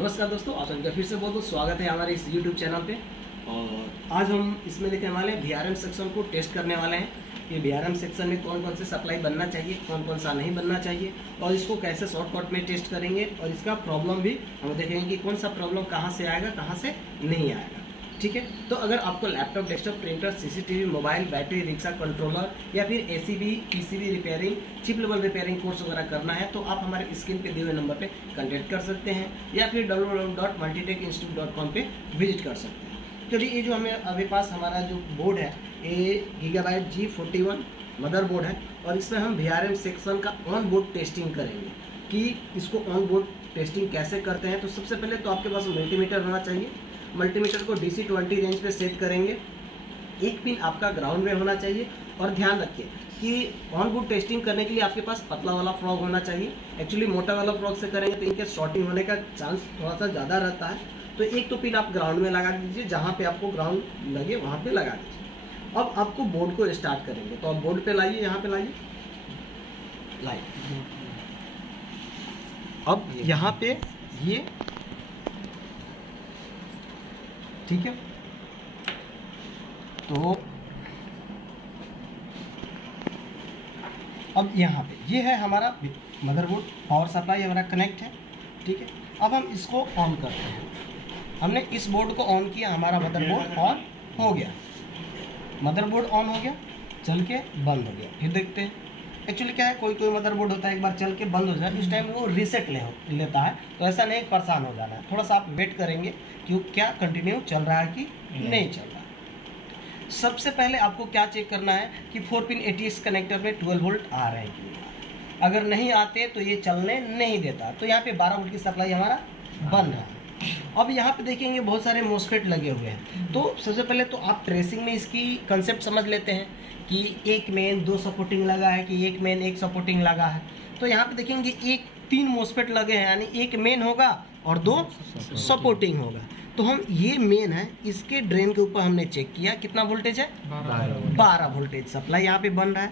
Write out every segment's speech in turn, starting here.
नमस्कार दोस्तों, आप सबका फिर से बहुत बहुत स्वागत है हमारे इस YouTube चैनल पे। और आज हम इसमें देखने वाले हैं VRM सेक्शन को टेस्ट करने वाले हैं कि VRM सेक्शन में कौन कौन से सप्लाई बनना चाहिए, कौन कौन सा नहीं बनना चाहिए, और इसको कैसे शॉर्टकट में टेस्ट करेंगे। और इसका प्रॉब्लम भी हम देखेंगे कि कौन सा प्रॉब्लम कहाँ से आएगा, कहाँ से नहीं आएगा। ठीक है, तो अगर आपको laptop, desktop, printer, CCTV, mobile, battery, rickshaw controller या फिर ACB, PCB repairing, chip level repairing course वगैरह करना है तो आप हमारे स्क्रीन पे दिए हुए नंबर पे कांटेक्ट कर सकते हैं या फिर www.multitecinstitute.com पे विजिट कर सकते हैं। चलिए, ये जो हमें अभी पास हमारा जो बोर्ड है ये Gigabyte G41 मदरबोर्ड है और इसमें हम VRM सेक्शन का ऑन बोर्ड टेस्टिंग करेंगे कि इसको ऑन बोर्ड टेस्टिंग कैसे करते हैं। तो सबसे पहले तो आपके पास मल्टीमीटर होना चाहिए। मल्टीमीटर को DC 20 रेंज पे सेट करेंगे। एक पिन आपका ग्राउंड में होना चाहिए और ध्यान रखिए कि ऑन बोर्ड टेस्टिंग करने के लिए आपके पास पतला वाला फ्रॉग होना चाहिए। एक्चुअली मोटा वाला फ्रॉग से करेंगे तो इनके शॉर्टिंग होने का चांस थोड़ा सा ज़्यादा रहता है। तो एक तो पिन आप ग्राउंड में लगा दीजिए, जहाँ पे आपको ग्राउंड लगे वहाँ पे लगा दीजिए। अब आपको बोर्ड को स्टार्ट करेंगे तो आप बोर्ड पे लाइए, यहाँ पे लाइए, अब यहाँ पे ये ठीक है। तो अब यहाँ पे ये है हमारा मदरबोर्ड, पावर सप्लाई हमारा कनेक्ट है। ठीक है, अब हम इसको ऑन करते हैं। हमने इस बोर्ड को ऑन किया, हमारा मदरबोर्ड ऑन हो गया। मदरबोर्ड ऑन हो गया, चल के बंद हो गया। फिर देखते हैं एक्चुअली क्या है, कोई कोई मदरबोर्ड होता है एक बार चल के बंद हो जाए, इस टाइम वो रीसेट लेता है। तो ऐसा नहीं परेशान हो जाना है, थोड़ा सा आप वेट करेंगे कि क्या कंटिन्यू चल रहा है कि नहीं चल रहा है। सबसे पहले आपको क्या चेक करना है कि 4 पिन ATX कनेक्टर में 12 वोल्ट आ रहे हैं कि नहीं। अगर नहीं आते तो ये चलने नहीं देता। तो यहाँ पे 12 वोल्ट की सप्लाई हमारा बन रहा है। अब यहाँ पे देखेंगे बहुत सारे मोस्फेट लगे हुए हैं। तो सबसे पहले तो आप ट्रेसिंग में इसकी कंसेप्ट समझ लेते हैं कि एक मेन 2 सपोर्टिंग लगा है कि एक मेन 1 सपोर्टिंग लगा है। तो यहाँ पे देखेंगे 3 मोस्फेट लगे हैं, यानी एक मेन होगा और 2 सपोर्टिंग होगा। तो हम ये मेन है, इसके ड्रेन के ऊपर हमने चेक किया कितना वोल्टेज है, 12 वोल्टेज सप्लाई यहाँ पे बन रहा है।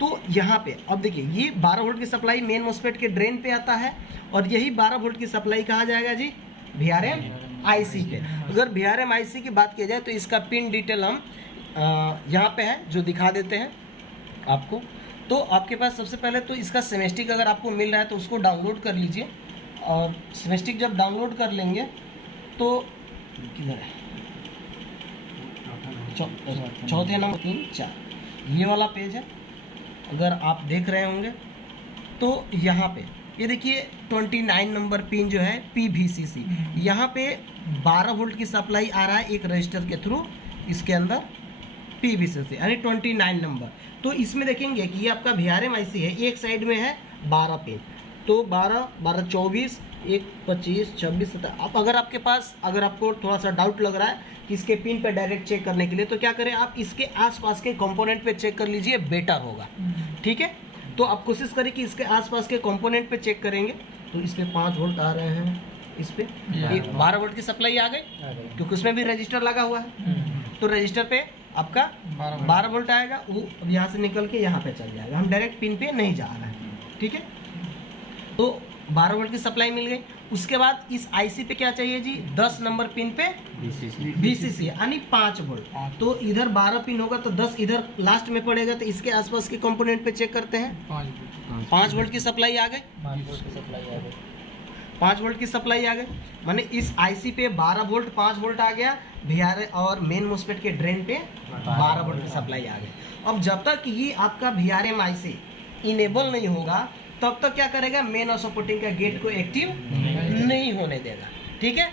तो यहाँ पे अब देखिए ये 12 वोल्ट की सप्लाई मेन मोस्फेट के ड्रेन पे आता है और यही 12 वोल्ट की सप्लाई कहाँ जाएगा जी, VRM IC पे। अगर VRM IC की बात की जाए तो इसका पिन डिटेल हम यहाँ पे है जो दिखा देते हैं आपको। तो आपके पास सबसे पहले तो इसका सेमेस्टिक अगर आपको मिल रहा है तो उसको डाउनलोड कर लीजिए। और सेमेस्टिक जब डाउनलोड कर लेंगे तो किधर है, चौथे नंबर 3 4 ये वाला पेज है। अगर आप देख रहे होंगे तो यहाँ पे ये देखिए 29 नंबर पिन जो है PVCC, यहाँ पे 12 वोल्ट की सप्लाई आ रहा है एक रजिस्टर के थ्रू इसके अंदर PVCC यानी 29 नंबर। तो इसमें देखेंगे कि ये आपका VRM IC है, एक साइड में है 12 पिन, तो 12 12 24 1 25 26 27। अब अगर आपके पास अगर आपको थोड़ा सा डाउट लग रहा है कि इसके पिन पे डायरेक्ट चेक करने के लिए तो क्या करें, आप इसके आसपास के कंपोनेंट पे चेक कर लीजिए, बेटर होगा। ठीक है, तो आप कोशिश करें कि इसके आसपास के कंपोनेंट पे चेक करेंगे तो इस पे 5 वोल्ट आ रहे हैं, इस पे 12 वोल्ट की सप्लाई आ गई क्योंकि उसमें भी रजिस्टर लगा हुआ है। तो रजिस्टर पे आपका 12 वोल्ट आएगा, वो अब यहाँ से निकल के यहाँ पे चल जाएगा, हम डायरेक्ट पिन पे नहीं जा रहे हैं। ठीक है, तो 12 वोल्ट की सप्लाई मिल गई। उसके बाद इस IC पे क्या चाहिए जी, 10 नंबर पिन पे VCC यानी 5 वोल्ट। तो इधर 12 पिन होगा तो 10 इधर लास्ट में पड़ेगा, तो इसके आसपास के कंपोनेंट पे चेक करते हैं। 5 वोल्ट की सप्लाई आ गई, 5 वोल्ट की सप्लाई आ गई, माने इस IC पे 12 वोल्ट 5 वोल्ट आ गया, VRM और मेन मोस्फेट के ड्रेन पे 12 वोल्ट की सप्लाई आ गई। अब जब तक ये आपका VRM IC इनेबल नहीं होगा तब तक क्या करेगा, मेन और सपोर्टिंग का गेट को एक्टिव नहीं होने देगा। ठीक है,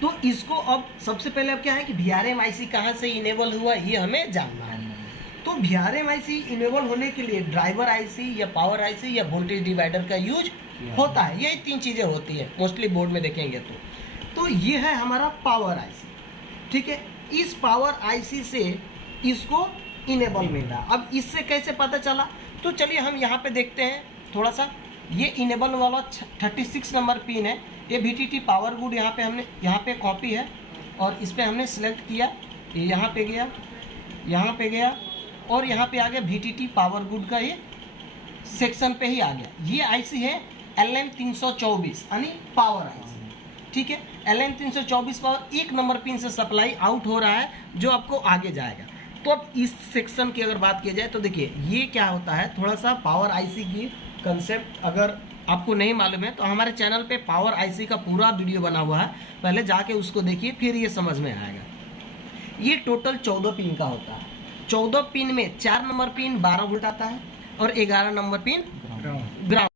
तो इसको अब सबसे पहले अब क्या है कि VRM IC कहाँ से इनेबल हुआ ये हमें जानना है। तो VRM IC इनेबल होने के लिए ड्राइवर IC या पावर IC या वोल्टेज डिवाइडर का यूज होता है। यही 3 चीज़ें होती है मोस्टली बोर्ड में देखेंगे तो ये है हमारा पावर IC। ठीक है, इस पावर IC से इसको इनेबल मिल रहा। अब इससे कैसे पता चला, तो चलिए हम यहाँ पे देखते हैं थोड़ा सा। ये इनेबल वाला 36 नंबर पिन है, ये VTT पावर गुड यहाँ पे कॉपी है और इस पर हमने सेलेक्ट किया, ये यहाँ पे गया, यहाँ पे गया और यहाँ पे आ गया VTT पावर गुड का ये सेक्शन पे ही आ गया। ये IC है LM324 यानी पावर IC। ठीक है। LN 324 पावर एक नंबर पिन से सप्लाई आउट हो रहा है जो आपको आगे जाएगा। तो अब इस सेक्शन की अगर बात की जाए तो देखिए ये क्या होता है, थोड़ा सा पावर आईसी की कंसेप्ट अगर आपको नहीं मालूम है तो हमारे चैनल पे पावर आईसी का पूरा वीडियो बना हुआ है, पहले जाके उसको देखिए फिर ये समझ में आएगा। ये टोटल 14 पिन का होता है। 14 पिन में 4 नंबर पिन 12 वोल्ट आता है और 11 number pin ground.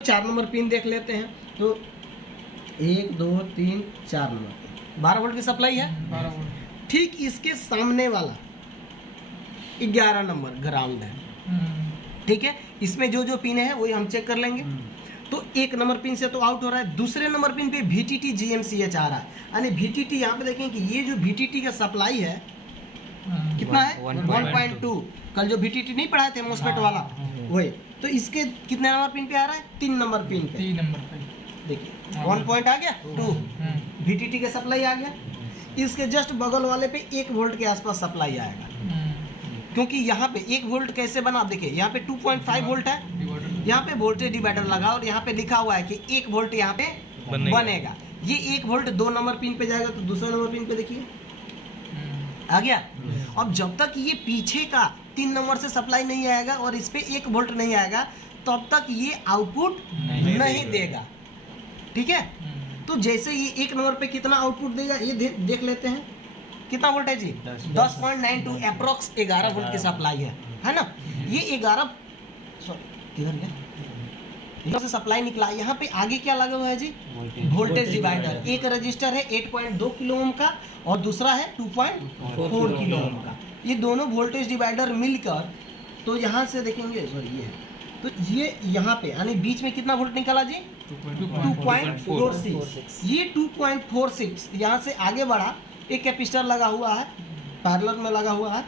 4 number pin देख लेते हैं तो 1 2 3 4 नंबर पिन 12 वोल्ट की सप्लाई है। 12 वोल्ट। ठीक इसके सामने वाला 11 नंबर ग्राउंड है, ठीक है। इसमें जो जो पिन है वही हम चेक कर लेंगे। तो 1 नंबर पिन से तो आउट हो रहा है। दूसरे नंबर पिन पे VTT GMCH आ रहा है, यानी VTT यहाँ पे देखें कि ये जो VTT का सप्लाई है कितना है 1.2। कल जो VTT नहीं पढ़ाए थे मोस्फेट वाला वही, तो इसके कितने नंबर पिन पे आ रहा है 3 नंबर पिन पे। 3 नंबर पे देखिए 1 पॉइंट आ गया 2 VTT का सप्लाई आ गया। इसके जस्ट बगल वाले पे 1 वोल्ट के आसपास सप्लाई आएगा, क्योंकि यहाँ पे 1 वोल्ट कैसे बना, देखिए यहाँ पे 2.5 वोल्ट है, यहाँ पे वोल्टेज डिवाइडर लगा और यहाँ पे लिखा हुआ है कि 1 वोल्ट यहाँ पे बनेगा। ये 1 वोल्ट 2 नंबर पिन पे जाएगा तो दूसरा नंबर पिन पे देखिए आ गया। अब जब तक ये पीछे का 3 नंबर से सप्लाई नहीं आएगा और इस पे 1 वोल्ट नहीं आएगा तब तक ये आउटपुट नहीं देगा, ठीक है। तो जैसे ये 1 नंबर पे कितना आउटपुट देगा ये देख लेते हैं। कितना वोल्ट है जी 10.92 अप्रोक्स 11 वोल्ट की सप्लाई है ना। ये 11 किधर गया से सप्लाई निकला। यहाँ पे आगे क्या लगा हुआ है जी वोल्टेज डिवाइडर। एक रजिस्टर है 8.2 किलो ओम का और दूसरा है 2.4 किलो ओम का। ये दोनों वोल्टेज डिवाइडर मिलकर तो यहाँ से देखेंगे सॉरी ये तो ये यहाँ पे यानी बीच में कितना वोल्ट निकला जी 2.46। ये 2.46 यहाँ से आगे बढ़ा। एक कैपेसिटर लगा हुआ है पैरेलल में लगा हुआ है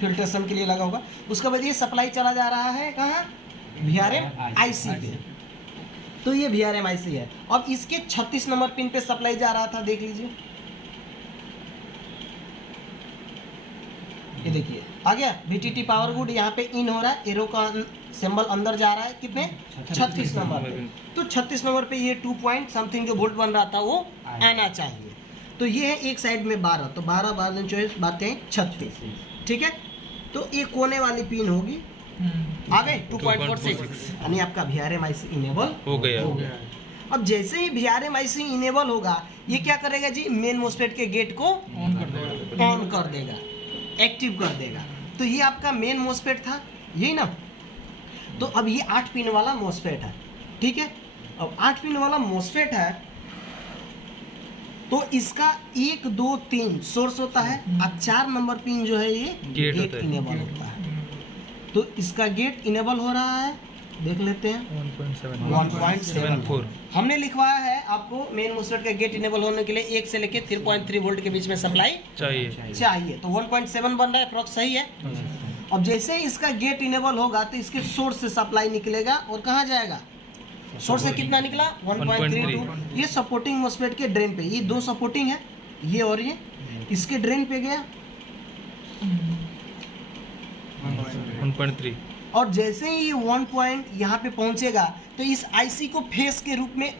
फिल्ट्रेशन के लिए लगा हुआ। उसके बाद ये सप्लाई चला जा रहा है कहाँ VRM IC पे। तो ये VRM IC है। अब इसके 36 नंबर पिन पे सप्लाई जा रहा था, देख लीजिए ये देखिए आ गया VTT पावर गुड। यहाँ पे इन हो रहा है, एरो का सिंबल अंदर जा रहा है कितने 36 नंबर पे। तो 36 नंबर पे ये 2 पॉइंट समथिंग जो वोल्ट बन रहा था वो आना चाहिए। तो ये है एक साइड में 12, तो 12 12 24 बातें 36, ठीक है। तो ये कोने वाली पिन होगी आ गए 2.46 यानी आपका VRM IC इनेबल हो गया। अब जैसे ही VRM IC इनेबल होगा ये क्या करेगा जी मेन मोस्फेट के गेट को ऑन कर देगा, एक्टिव कर देगा। तो ये आपका मेन मोस्फेट था यही ना। तो अब ये 8 पिन वाला मोस्फेट है, ठीक है। अब 8 पिन वाला मोस्फेट है तो इसका 1 2 3 सोर्स होता है और 4 नंबर पिन जो है ये गेट इनेबल होता है। तो इसका गेट इनेबल हो रहा है, देख लेते हैं 1.74। हमने लिखवाया है आपको मेन मोस्फेट का गेट इनेबल होने के लिए 1 से लेके 3.3 वोल्ट के बीच में सप्लाई चाहिए। तो 1.7 बन रहा है अप्रॉक्स, सही है। अब जैसे ही इसका गेट इनेबल होगा तो इसके सोर्स से सप्लाई निकलेगा और कहाँ जाएगा सोर्स से कितना निकला 1.32। ये सपोर्टिंग मोस्फेट के ड्रेन पे, ये 2 सपोर्टिंग है ये और ये, इसके ड्रेन पे गया 1.3 और जैसे ही ये 1 पॉइंट यहाँ पे पहुंचेगा तो इस आईसी को फेस के रूप में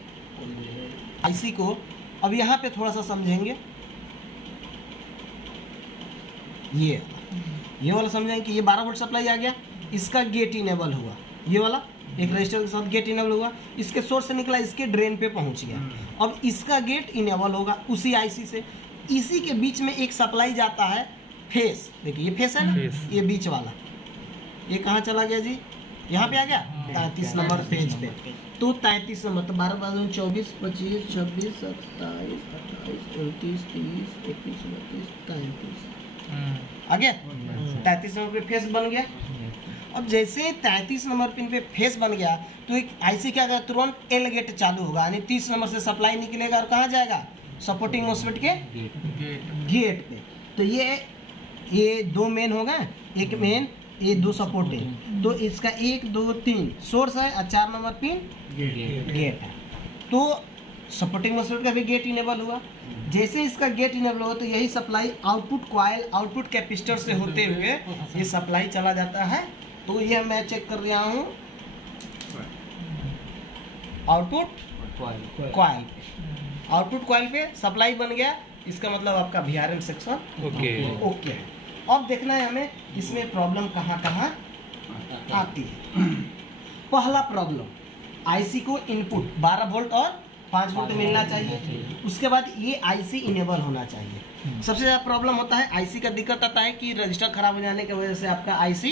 आईसी को अब यहाँ पे थोड़ा सा समझेंगे। ये वाला समझेंगे कि ये 12 वोल्ट सप्लाई आ गया, इसका गेट इनेबल हुआ, ये वाला एक रजिस्टर के साथ गेट इनेबल हुआ, इसके सोर्स से निकला इसके ड्रेन पे पहुंच गया। अब इसका गेट इनेबल होगा उसी आईसी से। इसी के बीच में एक सप्लाई जाता है फेस, देखिए ये फेस है ना, ये बीच वाला ये कहाँ चला गया जी यहाँ पे आ गया 33 नंबर पेज पे। तो 33 नंबर तो 12 12 24 25 26 27 28 29 30 31 32 33 आ गया 33 नंबर पे फेस बन गया। अब जैसे 33 नंबर पिन पे फेस बन गया तो एक आईसी क्या करेगा तुरंत एल गेट चालू होगा, यानी 30 नंबर से सप्लाई निकलेगा और कहाँ जाएगा सपोर्टिंग मोस्फेट के गेट पे। तो ये 2 मेन हो गए, एक मेन ये 2 सपोर्टिंग। तो इसका 1 2 3 सोर्स है और 4 नंबर पिन गेट है। तो सपोर्टिंग मोस्फेट का भी गेट इनेबल हुआ। जैसे इसका गेट इनेबल हुआ तो यही supply output coil output capacitor से होते हुए ये सप्लाई चला जाता है। तो ये मैं चेक कर रहा हूँ आउटपुट कॉइल, आउटपुट कॉइल पे सप्लाई बन गया, इसका मतलब आपका VRM सेक्शन ओके ओके है। अब देखना है हमें इसमें प्रॉब्लम कहाँ कहाँ आती है। पहला प्रॉब्लम, आईसी को इनपुट 12 वोल्ट और 5 वोल्ट मिलना चाहिए। उसके बाद ये आईसी इनेबल होना चाहिए। सबसे ज़्यादा प्रॉब्लम होता है आईसी का, दिक्कत आता है कि रजिस्टर खराब हो जाने की वजह से आपका आईसी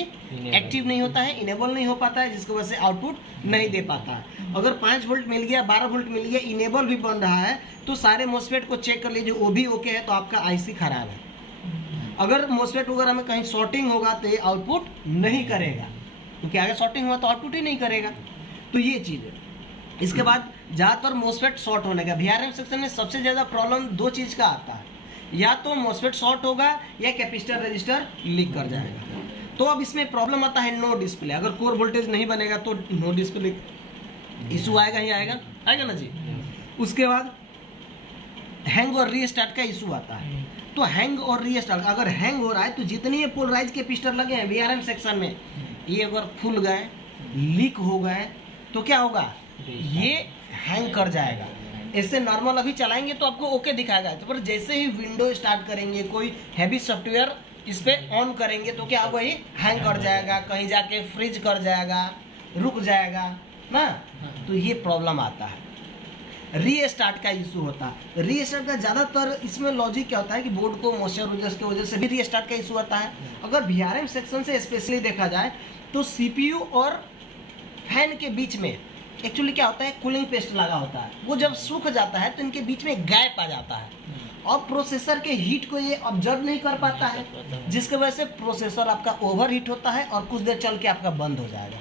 एक्टिव नहीं होता है, इनेबल नहीं हो पाता है, जिसकी वजह से आउटपुट नहीं दे पाता है। अगर 5 वोल्ट मिल गया, 12 वोल्ट मिल गया, इनेबल भी बन रहा है, तो सारे मोस्फेट को चेक कर लीजिए, वो भी ओके है, तो आपका आईसी खराब है। अगर मोस्फेट वगैरह में कहीं शॉर्टिंग होगा तो ये आउटपुट नहीं करेगा, क्योंकि आगे शॉर्टिंग हुआ तो आउटपुट ही नहीं करेगा। तो ये चीज़ है। इसके बाद ज़्यादातर मोस्फेट शॉर्ट होने का, VRM सेक्शन में सबसे ज़्यादा प्रॉब्लम 2 चीज़ का आता है, या तो मोस्फेट शॉर्ट होगा या कैपेसिटर रजिस्टर लीक कर जाएगा। तो अब इसमें प्रॉब्लम आता है नो डिस्प्ले। अगर कोर वोल्टेज नहीं बनेगा तो नो डिस्प्ले इशू आएगा ही आएगा, आएगा ना जी। उसके बाद हैंग और रीस्टार्ट का इशू आता है। तो हैंग और रीस्टार्ट, अगर हैंग हो रहा है तो जितने ये पोलराइज कैपेसिटर लगे हैं VRM सेक्शन में, ये अगर फूल गए, लीक हो गए, तो क्या होगा, ये हैंग कर जाएगा। इससे नॉर्मल अभी चलाएंगे तो आपको ओके दिखाएगा, तो पर जैसे ही विंडो स्टार्ट करेंगे, कोई हैवी सॉफ्टवेयर इस पे ऑन करेंगे, तो क्या होगा, ये हैंग कर जाएगा, कहीं जाके फ्रीज कर जाएगा, रुक जाएगा ना। तो ये प्रॉब्लम आता है। रीस्टार्ट का इशू होता है। रीस्टार्ट का ज़्यादातर इसमें लॉजिक क्या होता है कि बोर्ड को मॉइस्चर की वजह से भी रीस्टार्ट का इशू आता है। अगर VRM सेक्शन से स्पेशली देखा जाए तो CPU और फैन के बीच में एक्चुअली क्या होता है, कूलिंग पेस्ट लगा होता है। वो जब सूख जाता है तो इनके बीच में गैप आ जाता है और प्रोसेसर के हीट को ये ऑब्जर्व नहीं कर पाता है, जिसकी वजह से प्रोसेसर आपका ओवर हीट होता है और कुछ देर चल के आपका बंद हो जाएगा।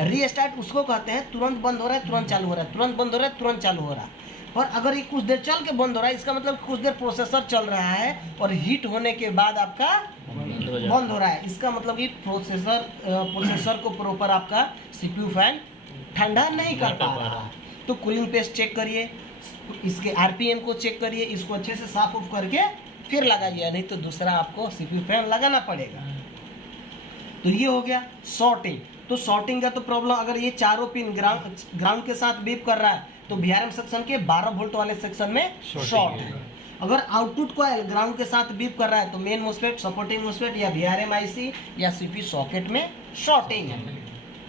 रीस्टार्ट उसको कहते हैं तुरंत बंद हो रहा है, तुरंत चालू हो रहा है, तुरंत बंद हो रहा है, तुरंत चालू हो रहा है। और अगर ये कुछ देर चल के बंद हो रहा है, इसका मतलब कुछ देर प्रोसेसर चल रहा है और हीट होने के बाद आपका बंद हो रहा है। इसका मतलब कि प्रोसेसर को प्रॉपर आपका CPU फैन ठंडा नहीं कर पा रहा है। तो कूलिंग पेस्ट चेक करिए, इसके RPM को चेक करिए, इसको अच्छे से साफ उफ करके फिर लगाइए, नहीं तो दूसरा आपको CPU फैन लगाना पड़ेगा। तो ये हो गया शॉर्टिंग। तो शॉर्टिंग का तो प्रॉब्लम, अगर ये चारों पिन ग्राउंड के साथ बीप कर रहा है तो VRM सेक्शन के 12 वोल्ट वाले सेक्शन में शॉर्ट है। अगर आउटपुट कॉइल ग्राउंड के साथ बीप कर रहा है तो मेन मोस्फेट, सपोर्टिंग मोस्फेट या VRM IC या CPU सॉकेट में शॉर्टिंग है।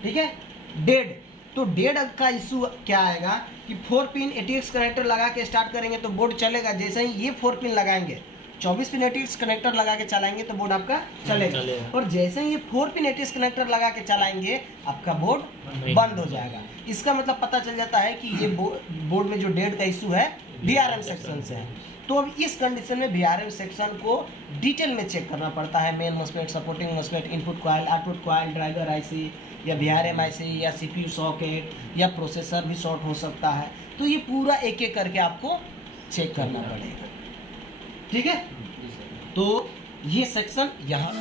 ठीक है। डेड, तो डेड का इशू क्या आएगा कि 4 पिन ATX कनेक्टर लगा के स्टार्ट करेंगे तो बोर्ड चलेगा। जैसे ही ये 4 पिन लगाएंगे, 24 पिन ATX कनेक्टर लगा के चलाएंगे तो बोर्ड आपका चलेगा। और जैसे ही ये 4 पिन ATX कनेक्टर लगा के चलाएंगे, आपका बोर्ड बंद हो जाएगा। इसका मतलब पता चल जाता है कि ये बोर्ड में जो डेड का इशू है VRM सेक्शन से है। तो अब इस कंडीशन में VRM सेक्शन को डिटेल में चेक करना पड़ता है। Main MOSFET, supporting MOSFET, input coil, output coil, driver IC या VRM IC या CPU सॉकेट या प्रोसेसर भी शॉर्ट हो सकता है। तो ये पूरा एक एक करके आपको चेक करना पड़ेगा। ठीक है। तो ये सेक्शन यहाँ